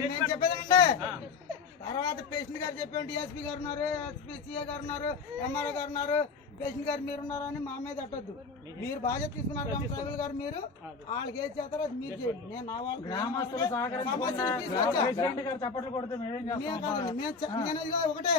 నేను చెప్పేదంటే తర్వాత పేషెంట్ గారు చెప్పాను డిఎస్పీ గారు ఉన్నారు ఎస్పీ సిఏ గారు ఉన్నారు ఎంఆర్ఓ గారు ఉన్నారు. పేషెంట్ గారు మీరు ఉన్నారని మా మీద అట్టద్దు. మీరు బాధ్యత తీసుకున్నారు కాబట్టి ట్రైబల్ గారు మీరు వాళ్ళకి ఏది చేస్తారో అది మీరు చేయండి. నేను నా తీసుకొచ్చా? మేము కాదండి మేము ఒకటే.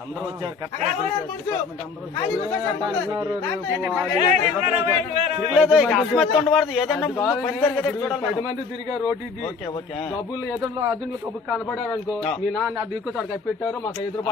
అందరూ వచ్చారు ఏదన్నా పది. మంది తిరిగా రోడ్డు డబ్బులు అదులో కనపడారు అనుకో మీ నాన్న అది ఎక్కుతాడు కై పెట్టారు మాకు ఎదురు